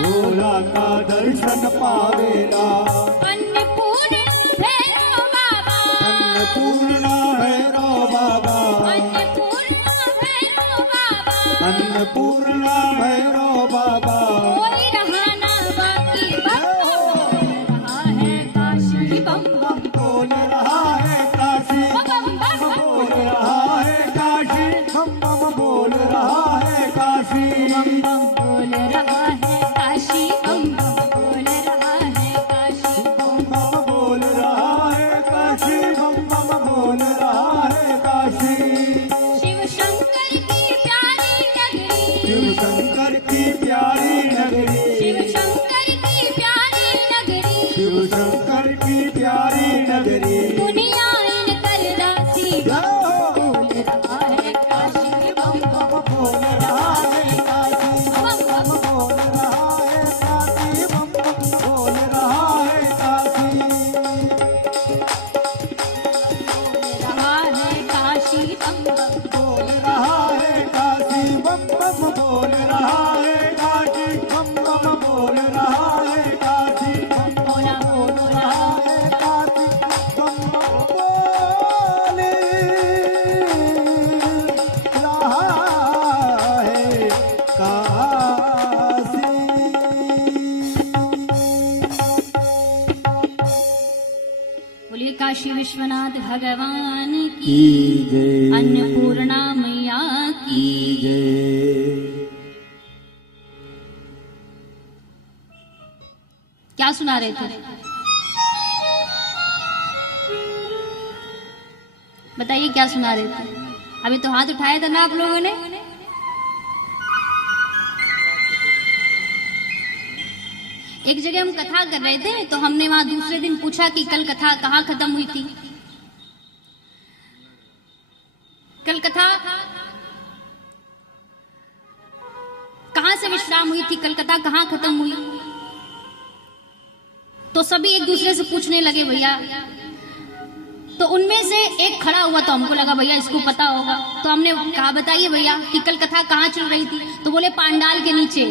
भोला का दर्शन पावेला। अन्नपूर्ण भैरव बाबा, अन्नपूर्णा भैरव बाबा, अन्नपूर्ण भैरव बाबा, अन्नपूर्णा भैरव बाबा। कोई रहा ना बाकी रहा है काशी बम बम बोल रहा है काशी, बम बम बोल रहा है काशी, हम बम बोल रहा है काशी। बम बम बोल रहा है काशी बम बम बोल रहा है काशी बम बम बोल रहा है काशी, बम बम बोल रहा है काशी। शिव शंकर की प्यारी नगरी, शिव शंकर की प्यारी नगरी, शिव शंकर की प्यारी नगरी, शिव शंकर की प्यारी नगरी। दुनिया इन कर दासी बोल रहा है काशी बम बम बोल रहा है काशी, बम बम बोल रहा है काशी, बम बम बोल रहा है काशी। रहा है काशी बम बम बोल रहा है काशी, बम बम बोल रहा है काशी, बम बम बोल रहा है काशी, बम बम बोल रहा है काशी, बम बम बोल रहा है काशी। बोलिए काशी विश्वनाथ भगवान की, की जय, अन्नपूर्णा मैया की। की जय। क्या सुना रहे थे? बताइए क्या सुना रहे थे? अभी तो हाथ उठाया था ना आप लोगों ने। एक जगह हम कथा कर रहे थे तो हमने वहां दूसरे दिन पूछा कि कल कथा कहाँ खत्म हुई थी। कल कथा कहाँ से विश्राम हुई थी, कल कथा कहाँ खत्म हुई? तो सभी एक दूसरे से पूछने लगे भैया। तो उनमें से एक खड़ा हुआ तो हमको लगा भैया इसको पता होगा, तो हमने कहा बताइए भैया कि कल कथा कहाँ चल रही थी? तो बोले पांडाल के नीचे।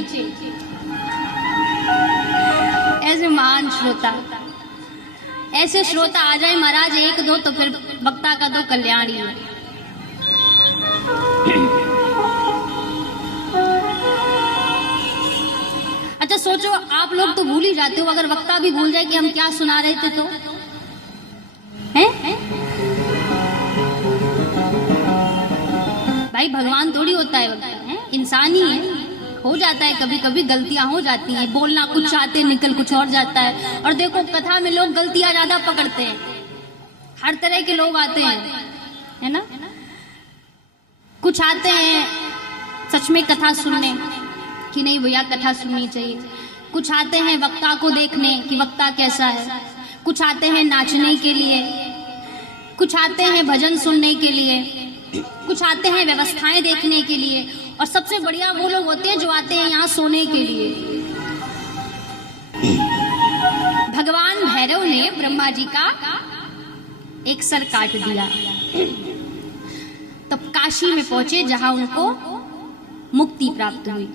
ऐसे महान श्रोता, ऐसे श्रोता आ जाए महाराज एक दो तो फिर वक्ता का तो कल्याण ही है। अच्छा सोचो, आप लोग तो भूल ही जाते हो, अगर वक्ता भी भूल जाए कि हम क्या सुना रहे थे तो हैं? भाई भगवान थोड़ी होता है वक्ता, है इंसान ही है। हो जाता है कभी कभी, गलतियां हो जाती हैं, बोलना कुछ चाहते निकल कुछ और जाता है। और देखो कथा में लोग गलतियां ज्यादा पकड़ते हैं, हर तरह के लोग आते हैं, है ना। कुछ आते हैं सच में कथा सुनने कि नहीं भैया कथा सुननी चाहिए, कुछ आते हैं वक्ता को देखने कि वक्ता कैसा है, कुछ आते हैं नाचने के लिए, कुछ आते हैं भजन सुनने के लिए, कुछ आते हैं व्यवस्थाएं देखने के लिए, और सबसे बढ़िया वो लोग होते हैं जो आते हैं यहाँ सोने के लिए। भगवान भैरव ने ब्रह्मा जी का एक सर काट दिया, तब काशी में पहुंचे जहां उनको मुक्ति प्राप्त हुई,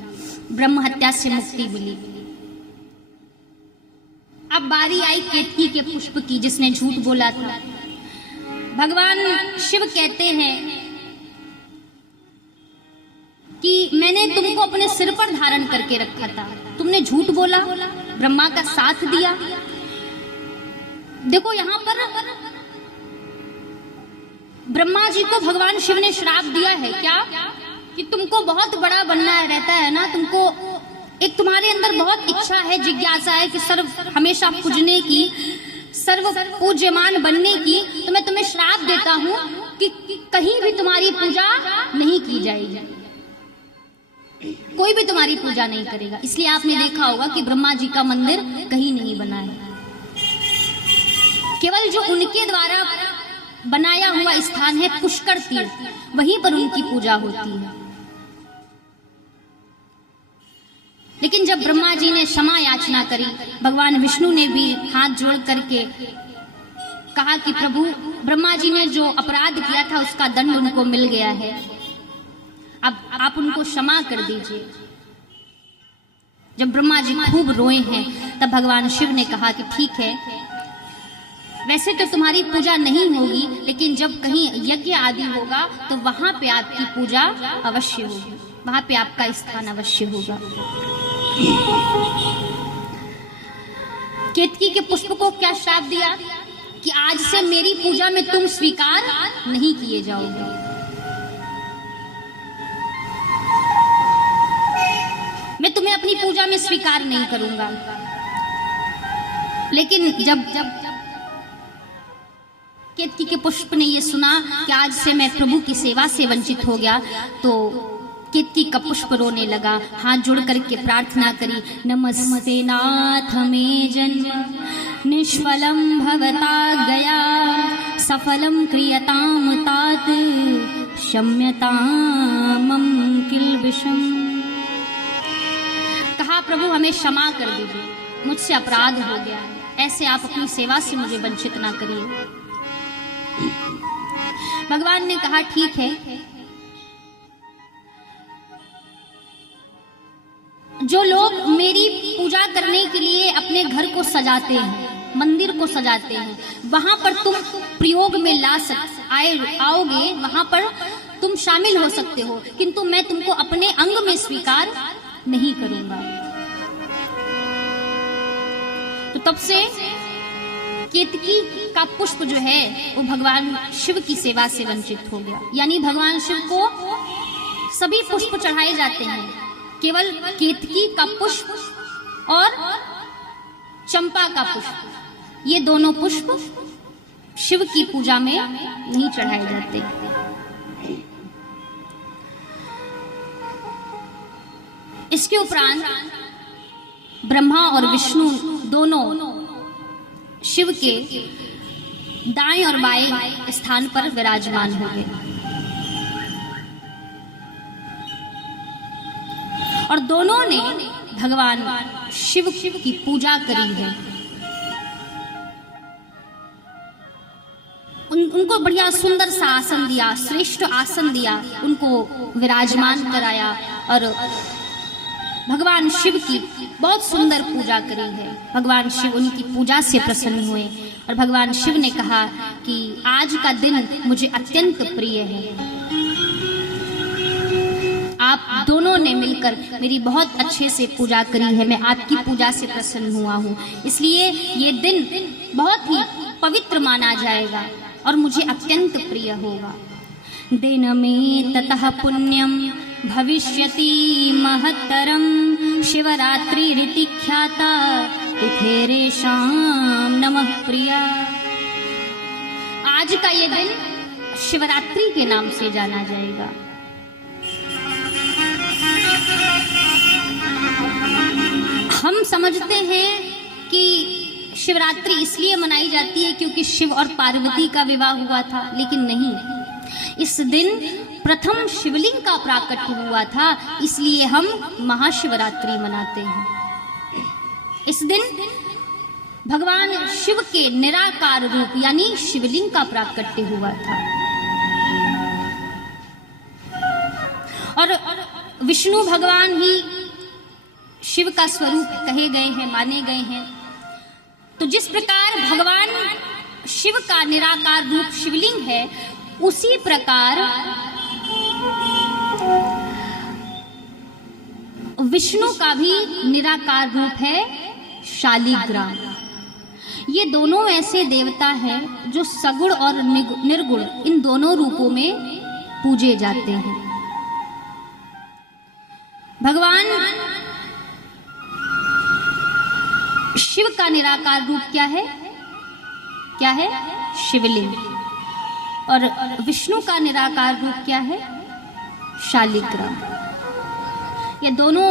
ब्रह्म हत्या से मुक्ति मिली। अब बारी आई केतकी के पुष्प की, जिसने झूठ बोला था। भगवान शिव कहते हैं कि मैंने तुमको अपने सिर पर धारण करके रखा था, तुमने झूठ बोला, ब्रह्मा का साथ दिया। देखो यहाँ पर ब्रह्मा जी को भगवान शिव ने श्राप दिया है क्या कि तुमको बहुत बड़ा बनना रहता है ना, तुमको एक तुम्हारे अंदर बहुत इच्छा है, जिज्ञासा है कि सर्व हमेशा पूजने की, सर्व पूज्यमान बनने की, तो मैं तुम्हें श्राप देता हूँ कि कहीं भी तुम्हारी पूजा नहीं की जाएगी, कोई भी तुम्हारी पूजा नहीं करेगा। इसलिए आपने देखा होगा कि ब्रह्मा जी का मंदिर कहीं नहीं बना है, केवल जो उनके द्वारा बनाया हुआ स्थान है पुष्कर तीर्थ, वहीं पर उनकी पूजा होती है। लेकिन जब ब्रह्मा जी ने क्षमा याचना करी, भगवान विष्णु ने भी हाथ जोड़ करके कहा कि प्रभु, ब्रह्मा जी ने जो अपराध किया था उसका दंड उनको मिल गया है, अब आप उनको क्षमा कर दीजिए। जब ब्रह्मा जी खूब रोए हैं तब भगवान शिव ने कहा कि ठीक है, वैसे तो तुम्हारी पूजा नहीं होगी, लेकिन जब कहीं यज्ञ आदि होगा तो वहां पे आपकी पूजा अवश्य होगी, वहां पे आपका स्थान अवश्य होगा। केतकी के पुष्प को क्या श्राप दिया कि आज से मेरी पूजा में तुम स्वीकार नहीं किए जाओगे। मैं तुम्हें अपनी पूजा में स्वीकार नहीं करूंगा। लेकिन जब केतकी के पुष्प ने ये सुना कि आज से मैं प्रभु की सेवा से वंचित हो गया, तो केतकी का पुष्प रोने लगा, हाथ जोड़ करके प्रार्थना करी, नमस्ते नाथ मे जन्म निष्फलम भवता गया, सफलम क्रियताम तात क्षम्यताम किल्बिषम। कहा प्रभु हमें क्षमा कर दीजिए, मुझसे अपराध हो गया है, ऐसे आप अपनी सेवा से मुझे वंचित ना करिए। भगवान ने कहा ठीक है, जो लोग मेरी पूजा करने के लिए अपने घर को सजाते हैं, मंदिर को सजाते हैं, वहां पर तुम प्रयोग में आओगे, वहां पर तुम शामिल हो सकते हो, किंतु मैं तुमको अपने अंग में स्वीकार नहीं करूंगा। तो तब से केतकी का पुष्प जो है वो भगवान शिव की सेवा से वंचित हो गया। यानी भगवान शिव को सभी पुष्प चढ़ाए जाते हैं, केवल केतकी का पुष्प और चंपा का पुष्प, ये दोनों पुष्प शिव की पूजा में नहीं चढ़ाए जाते। इसके उपरांत ब्रह्मा और विष्णु दोनों शिव के दाएं और बाएं स्थान पर विराजमान हो गए और दोनों ने भगवान शिव की पूजा करी है। उनको बढ़िया सुंदर सा आसन दिया, श्रेष्ठ आसन दिया, उनको विराजमान कराया और भगवान शिव की बहुत सुंदर पूजा करी है। भगवान शिव उनकी पूजा से प्रसन्न हुए और भगवान शिव ने कहा कि आज का दिन मुझे अत्यंत प्रिय है, आप दोनों ने मिलकर मेरी बहुत अच्छे से पूजा करी है, मैं आपकी पूजा से प्रसन्न हुआ हूँ, इसलिए ये दिन बहुत ही पवित्र माना जाएगा और मुझे अत्यंत प्रिय होगा। दिन में ततः पुण्यम भविष्यति महत्तरम शिवरात्रि रीति ख्याता तिथेरेषां नमः प्रिया। आज का ये दिन शिवरात्रि के नाम से जाना जाएगा। हम समझते हैं कि शिवरात्रि इसलिए मनाई जाती है क्योंकि शिव और पार्वती का विवाह हुआ था, लेकिन नहीं, इस दिन प्रथम शिवलिंग का प्राकट्य हुआ था, इसलिए हम महाशिवरात्रि मनाते हैं। इस दिन भगवान शिव के निराकार रूप यानी शिवलिंग का प्राकट्य हुआ था और विष्णु भगवान ही शिव का स्वरूप कहे गए हैं, माने गए हैं। तो जिस प्रकार भगवान शिव का निराकार रूप शिवलिंग है, उसी प्रकार विष्णु का भी निराकार रूप है शालिग्राम। ये दोनों ऐसे देवता हैं जो सगुण और निर्गुण इन दोनों रूपों में पूजे जाते हैं। भगवान शिव का निराकार रूप क्या है? क्या है? शिवलिंग। और विष्णु का निराकार रूप क्या है? शालिग्राम। ये दोनों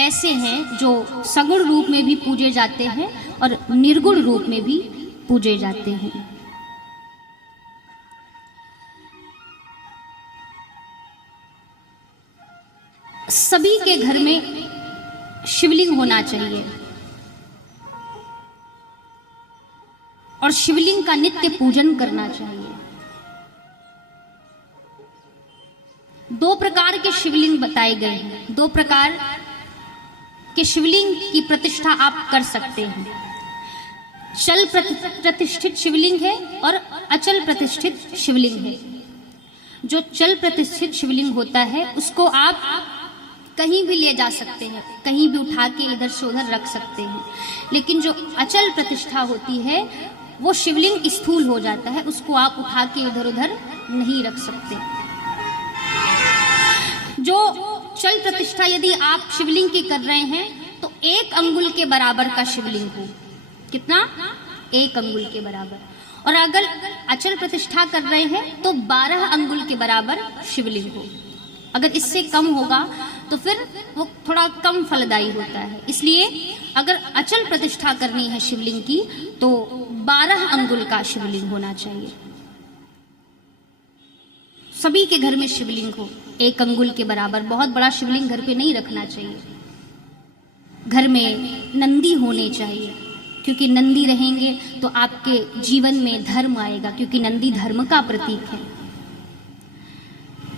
ऐसे हैं जो सगुण रूप में भी पूजे जाते हैं और निर्गुण रूप में भी पूजे जाते हैं। सभी के घर में शिवलिंग होना चाहिए और शिवलिंग का नित्य पूजन करना चाहिए। दो प्रकार के शिवलिंग बताए गए हैं, दो प्रकार कि शिवलिंग की प्रतिष्ठा आप कर सकते हैं। चल प्रतिष्ठित शिवलिंग है और अचल प्रतिष्ठित शिवलिंग है। जो चल प्रतिष्ठित शिवलिंग होता है उसको आप कहीं भी ले जा सकते हैं, कहीं भी उठा के इधर से उधर रख सकते हैं। लेकिन जो अचल प्रतिष्ठा होती है वो शिवलिंग स्थूल हो जाता है, उसको आप उठा के इधर उधर नहीं रख सकते। जो चल प्रतिष्ठा यदि आप शिवलिंग की कर रहे हैं तो 1 अंगुल के बराबर का शिवलिंग हो। कितना? 1 अंगुल के बराबर। और अगर अचल प्रतिष्ठा कर रहे हैं तो 12 अंगुल के बराबर शिवलिंग हो। अगर इससे कम होगा तो फिर वो थोड़ा कम फलदायी होता है। इसलिए अगर अचल प्रतिष्ठा करनी है शिवलिंग की तो 12 अंगुल का शिवलिंग होना चाहिए। सभी के घर में शिवलिंग हो 1 अंगुल के बराबर। बहुत बड़ा शिवलिंग घर पे नहीं रखना चाहिए। घर में नंदी होने चाहिए, क्योंकि नंदी रहेंगे तो आपके जीवन में धर्म आएगा, क्योंकि नंदी धर्म का प्रतीक है।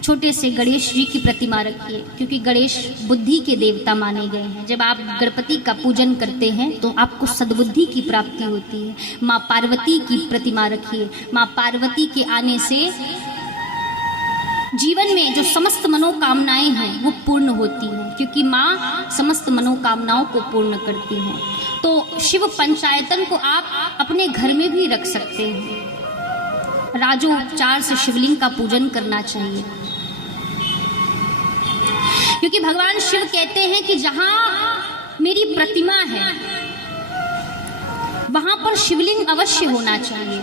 छोटे से गणेश जी की प्रतिमा रखिए, क्योंकि गणेश बुद्धि के देवता माने गए हैं। जब आप गणपति का पूजन करते हैं तो आपको सद्बुद्धि की प्राप्ति होती है। माँ पार्वती की प्रतिमा रखिए। माँ पार्वती के आने से जीवन में जो समस्त मनोकामनाएं हैं वो पूर्ण होती हैं, क्योंकि माँ समस्त मनोकामनाओं को पूर्ण करती हैं। तो शिव पंचायतन को आप अपने घर में भी रख सकते हैं। राजोपचार से शिवलिंग का पूजन करना चाहिए, क्योंकि भगवान शिव कहते हैं कि जहां मेरी प्रतिमा है वहां पर शिवलिंग अवश्य होना चाहिए।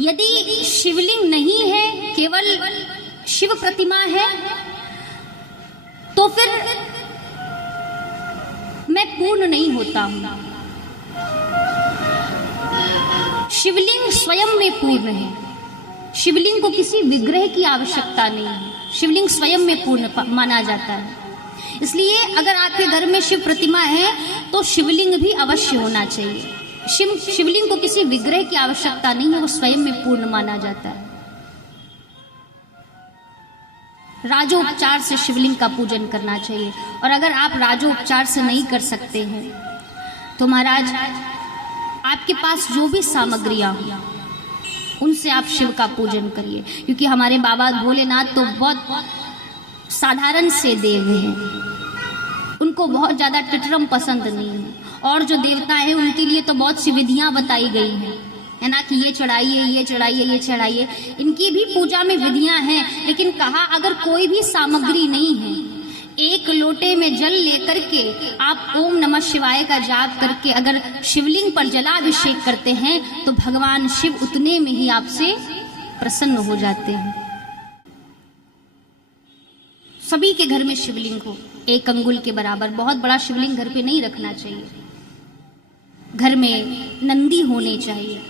यदि शिवलिंग नहीं है, केवल शिव प्रतिमा है, तो फिर मैं पूर्ण नहीं होता हूं। शिवलिंग स्वयं में पूर्ण है। शिवलिंग को किसी विग्रह की आवश्यकता नहीं है। शिवलिंग स्वयं में पूर्ण माना जाता है। इसलिए अगर आपके घर में शिव प्रतिमा है तो शिवलिंग भी अवश्य होना चाहिए। शिवलिंग को किसी विग्रह की आवश्यकता नहीं है, वो स्वयं में पूर्ण माना जाता है। राजोपचार से शिवलिंग का पूजन करना चाहिए। और अगर आप राजोपचार से नहीं कर सकते हैं तो महाराज आपके पास जो भी सामग्रियां हो उनसे आप शिव का पूजन करिए, क्योंकि हमारे बाबा भोलेनाथ तो बहुत साधारण से देव हैं। उनको बहुत ज्यादा टिटरम पसंद नहीं है। और जो देवता है उनके लिए तो बहुत सी विधियां बताई गई हैं, है ना, कि ये चढ़ाइए, ये चढ़ाइए, ये चढ़ाइए। इनकी भी पूजा में विधियां हैं, लेकिन कहा अगर कोई भी सामग्री नहीं है, 1 लोटे में जल लेकर के आप ओम नमः शिवाय का जाप करके अगर शिवलिंग पर जलाभिषेक करते हैं तो भगवान शिव उतने में ही आपसे प्रसन्न हो जाते हैं। सभी के घर में शिवलिंग हो 1 अंगुल के बराबर। बहुत बड़ा शिवलिंग घर पे नहीं रखना चाहिए। घर में नंदी होने चाहिए,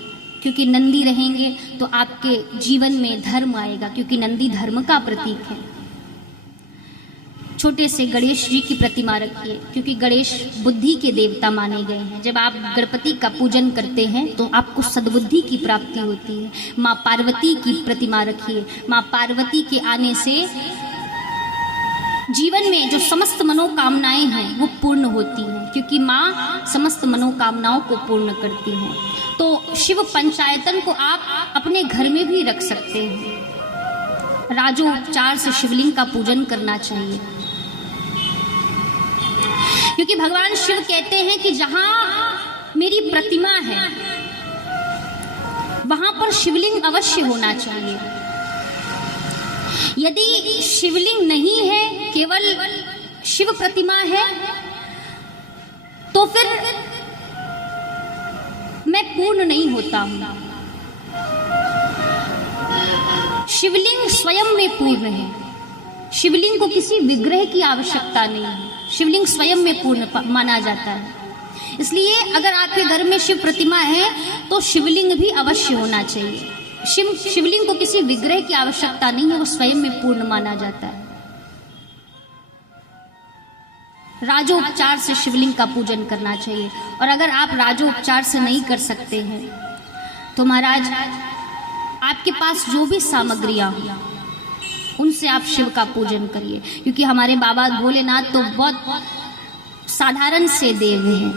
क्योंकि नंदी रहेंगे तो आपके जीवन में धर्म आएगा, क्योंकि नंदी धर्म का प्रतीक है। छोटे से गणेश जी की प्रतिमा रखिए, क्योंकि गणेश बुद्धि के देवता माने गए हैं। जब आप गणपति का पूजन करते हैं तो आपको सद्बुद्धि की प्राप्ति होती है। माँ पार्वती की प्रतिमा रखिए। माँ पार्वती के आने से जीवन में जो समस्त मनोकामनाएं हैं वो पूर्ण होती हैं, क्योंकि माँ समस्त मनोकामनाओं को पूर्ण करती हैं। तो शिव पंचायतन को आप अपने घर में भी रख सकते हैं। राजोपचार से शिवलिंग का पूजन करना चाहिए, क्योंकि भगवान शिव कहते हैं कि जहां मेरी प्रतिमा है वहां पर शिवलिंग अवश्य होना चाहिए। यदि शिवलिंग नहीं है, केवल शिव प्रतिमा है, तो फिर मैं पूर्ण नहीं होता हूं। शिवलिंग स्वयं में पूर्ण है। शिवलिंग को किसी विग्रह की आवश्यकता नहीं है। शिवलिंग स्वयं में पूर्ण माना जाता है। इसलिए अगर आपके घर में शिव प्रतिमा है तो शिवलिंग भी अवश्य होना चाहिए। शिवलिंग को किसी विग्रह की आवश्यकता नहीं है, वो स्वयं में पूर्ण माना जाता है। राजोपचार से शिवलिंग का पूजन करना चाहिए। और अगर आप राजोपचार से नहीं कर सकते हैं तो महाराज आपके पास जो भी सामग्रियां हो उनसे आप शिव का पूजन करिए, क्योंकि हमारे बाबा भोलेनाथ तो बहुत साधारण से देव हैं,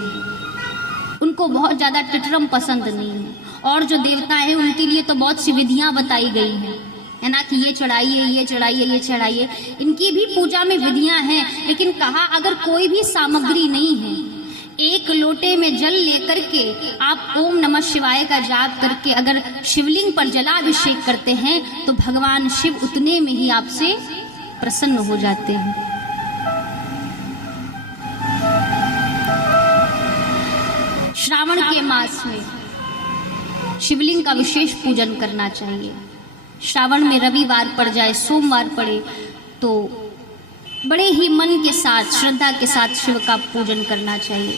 उनको बहुत ज़्यादा टिटरम पसंद नहीं है। और जो देवता हैं उनके लिए तो बहुत सी विधियाँ बताई गई हैं, है ना, कि ये चढ़ाइए, ये चढ़ाइए, ये चढ़ाइए। इनकी भी पूजा में विधियाँ हैं, लेकिन कहा अगर कोई भी सामग्री नहीं है, एक लोटे में जल लेकर के आप ओम नमः शिवाय का जाप करके अगर शिवलिंग पर जलाभिषेक करते हैं तो भगवान शिव उतने में ही आपसे प्रसन्न हो जाते हैं। श्रावण के मास में शिवलिंग का विशेष पूजन करना चाहिए। श्रावण में रविवार पड़ जाए, सोमवार पड़े, तो बड़े ही मन के साथ, श्रद्धा के साथ शिव का पूजन करना चाहिए।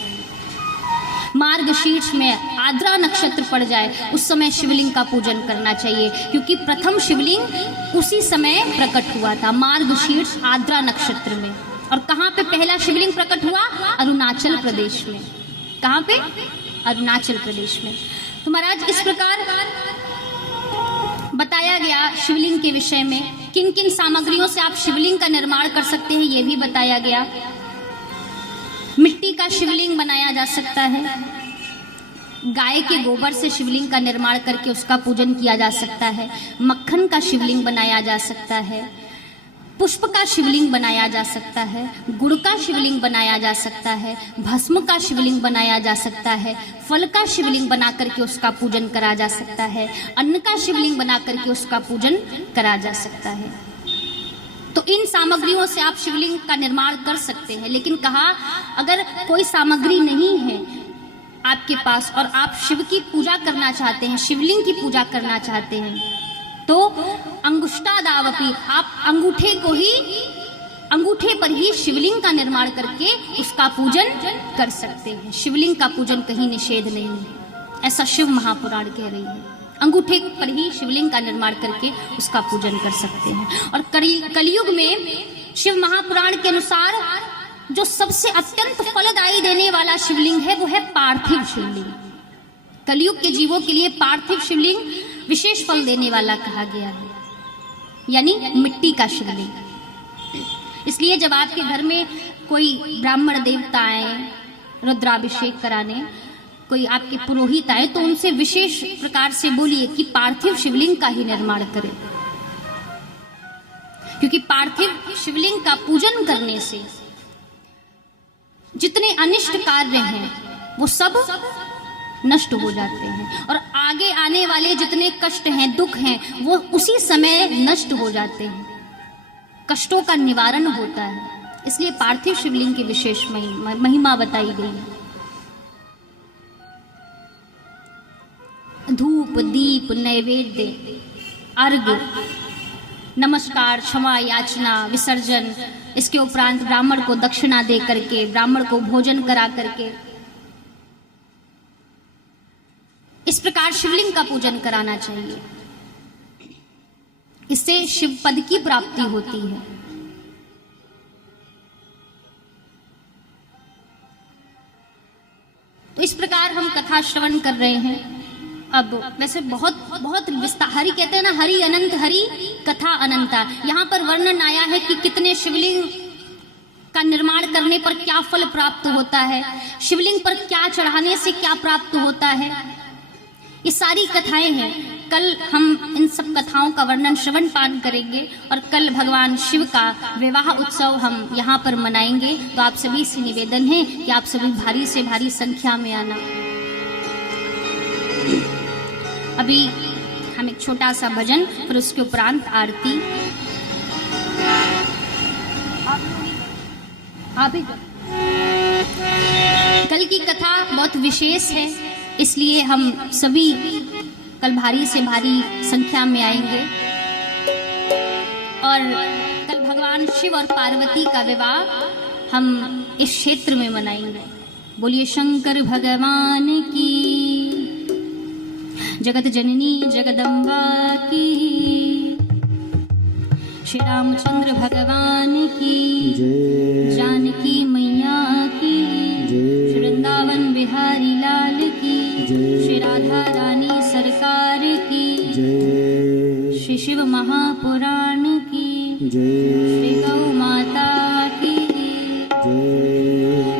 मार्गशीर्ष में आद्रा नक्षत्र पड़ जाए, उस समय शिवलिंग का पूजन करना चाहिए, क्योंकि प्रथम शिवलिंग उसी समय प्रकट हुआ था, मार्गशीर्ष आद्रा नक्षत्र में। और कहाँ पे पहला शिवलिंग प्रकट हुआ? अरुणाचल प्रदेश में। कहाँ पे? अरुणाचल प्रदेश में। तो महाराज इस प्रकार बताया गया शिवलिंग के विषय में, किन किन सामग्रियों से आप शिवलिंग का निर्माण कर सकते हैं ये भी बताया गया। मिट्टी का शिवलिंग बनाया जा सकता है, गाय के गोबर से शिवलिंग का निर्माण करके उसका पूजन किया जा सकता है, मक्खन का शिवलिंग बनाया जा सकता है, पुष्प का शिवलिंग बनाया जा सकता है, गुड़ का शिवलिंग बनाया जा सकता है, भस्म का शिवलिंग बनाया जा सकता है, फल का शिवलिंग बना करके उसका पूजन करा जा सकता है, अन्न का शिवलिंग बना करके उसका पूजन करा जा सकता है। तो इन सामग्रियों से आप शिवलिंग का निर्माण कर सकते हैं। लेकिन कहा अगर कोई सामग्री नहीं है आपके पास और आप शिव की पूजा करना चाहते हैं, शिवलिंग की पूजा करना चाहते हैं, तो अंगुष्टादावपि, आप अंगूठे पर ही शिवलिंग का निर्माण करके उसका पूजन कर सकते हैं। शिवलिंग का पूजन कहीं निषेध नहीं है, ऐसा शिव महापुराण कह रही है। अंगूठे पर ही शिवलिंग का निर्माण करके उसका पूजन कर सकते हैं। और कलयुग में शिव महापुराण के अनुसार जो सबसे अत्यंत फलदायी देने वाला शिवलिंग है वो है पार्थिव शिवलिंग। कलयुग के जीवों के लिए पार्थिव शिवलिंग विशेष फल देने वाला कहा गया है, यानी मिट्टी का शिवलिंग। इसलिए जब आपके घर में कोई ब्राह्मण देवता आए रुद्राभिषेक कराने, कोई आपके पुरोहित आए, तो उनसे विशेष प्रकार से बोलिए कि पार्थिव शिवलिंग का ही निर्माण करें, क्योंकि पार्थिव शिवलिंग का पूजन करने से जितने अनिष्ट कार्य हैं वो सब नष्ट हो जाते हैं, और आगे आने वाले जितने कष्ट हैं, दुख हैं, वो उसी समय नष्ट हो जाते हैं, कष्टों का निवारण होता है। इसलिए पार्थिव शिवलिंग की विशेष महिमा बताई गई है। धूप, दीप, नैवेद्य, अर्घ्य, नमस्कार, क्षमा याचना, विसर्जन, इसके उपरांत ब्राह्मण को दक्षिणा दे करके, ब्राह्मण को भोजन करा करके, इस प्रकार शिवलिंग का पूजन कराना चाहिए। इससे शिव पद की प्राप्ति होती है। तो इस प्रकार हम कथा श्रवण कर रहे हैं। अब वैसे बहुत बहुत विस्तार, हरि कहते हैं ना, हरि अनंत, हरि कथा अनंता। यहाँ पर वर्णन आया है कि कितने शिवलिंग का निर्माण करने पर क्या फल प्राप्त होता है, शिवलिंग पर क्या चढ़ाने से क्या प्राप्त होता है, ये सारी कथाएं हैं। कल हम इन सब कथाओं का वर्णन श्रवण पान करेंगे और कल भगवान शिव का विवाह उत्सव हम यहाँ पर मनाएंगे। तो आप सभी से निवेदन है कि आप सभी भारी से भारी संख्या में आना। अभी हम एक छोटा सा भजन, फिर उसके उपरांत आरती। कल की कथा बहुत विशेष है, इसलिए हम सभी कल भारी से भारी संख्या में आएंगे और कल भगवान शिव और पार्वती का विवाह हम इस क्षेत्र में मनाएंगे। बोलिए शंकर भगवान की, जगत जननी जगदम्बा की, श्री रामचंद्र भगवान की, जानकी मैया की, श्री वृंदावन बिहारी लाल की, श्री राधा रानी सरकार की, श्री शिव महापुराण की।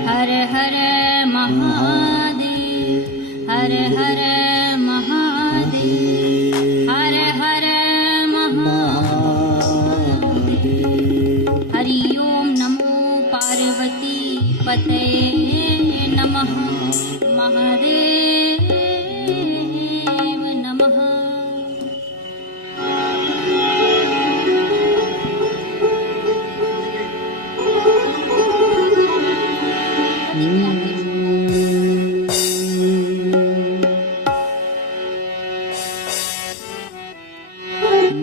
हर हर महादेव, हर हर महादेव, हर हर महादेव। हरि ओम नमो पार्वती पतये नमः, महादेव नमः।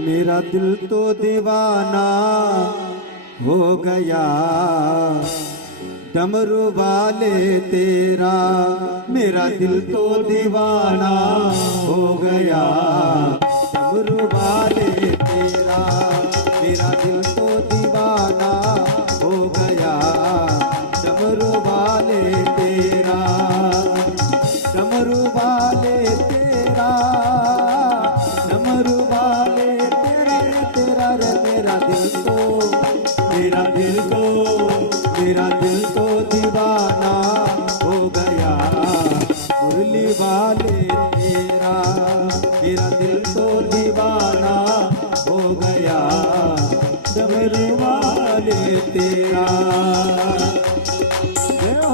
मेरा दिल तो दीवाना हो गया डमरू वाले तेरा, मेरा दिल तो दीवाना हो गया डमरू वाले तेरा, मेरा दिल तो दीवाना हो गया डमरू वाले तेरा, डमरू वाले तेरा, डमरू वाले तेरे तेरा रे मेरा दिल तो, मेरा दिल तो, मेरा दिल तो दीवाना हो गया मुरली वाले तेरा, मेरा दिल तो दीवाना हो गया डमरू वाले तेरा। जय हो।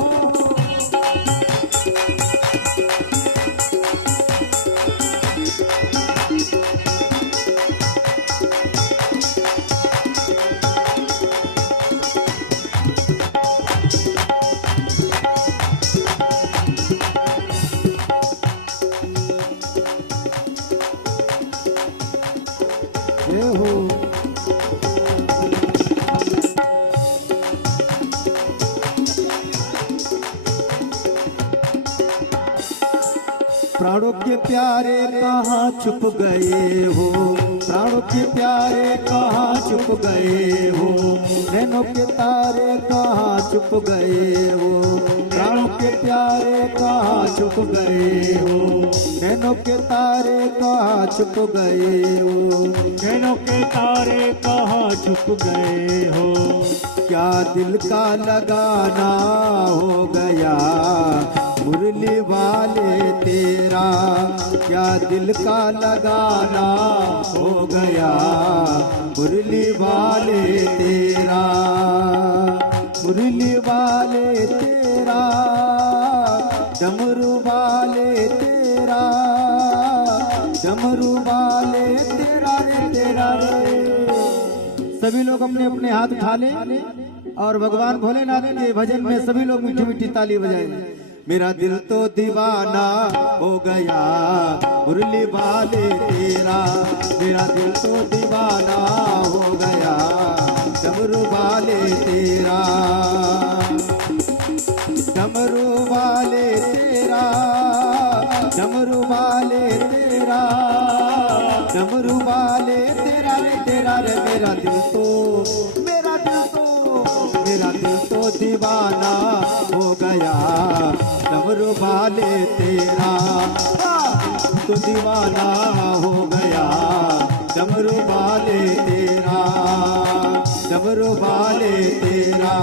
जय हो। प्राणों के प्यारे कहाँ छुप गए हो, प्राणों के प्यारे कहाँ छुप गए हो, नैनों के तारे कहाँ छुप गए हो, प्राणों के प्यारे कहाँ छुप गए हो, नैनों के तारे कहाँ छुप गए हो, नैनों के तारे कहाँ छुप गए हो। क्या दिल का लगाना हो गया मुरली वाले तेरा, क्या दिल का लगाना हो गया मुरली वाले तेरा, मुरली वाले तेरा, डमरू वाले तेरा, डमरू वाले तेरा रे तेरा रे। सभी लोग अपने अपने हाथ उठा ले और भगवान भोलेनाथ के भजन में सभी लोग मीठी मीठी ताली बजाएं। मेरा दिल तो दीवाना हो गया मुरली वाले तेरा, मेरा दिल तो दीवाना हो गया डमरू वाले तेरा, डमरू वाले तेरा, डमरू वाले तेरा, डमरू वाले तेरा रे तेरा रे। मेरा दिल तो, मेरा दिल तो, मेरा दिल तो दीवाना हो गया डमरू वाले तेरा, तो दीवाना हो गया डमरू वाले तेरा, डमरू वाले तेरा,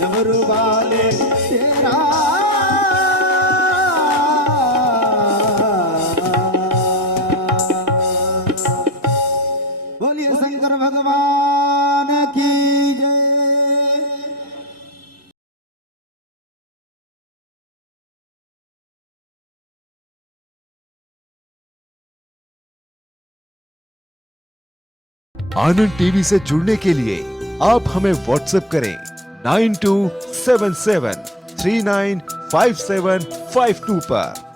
डमरू वाले तेरा। बोलिए शंकर भगवान की जय। आनंद टीवी से जुड़ने के लिए आप हमें व्हाट्सएप करें 9277395752 पर।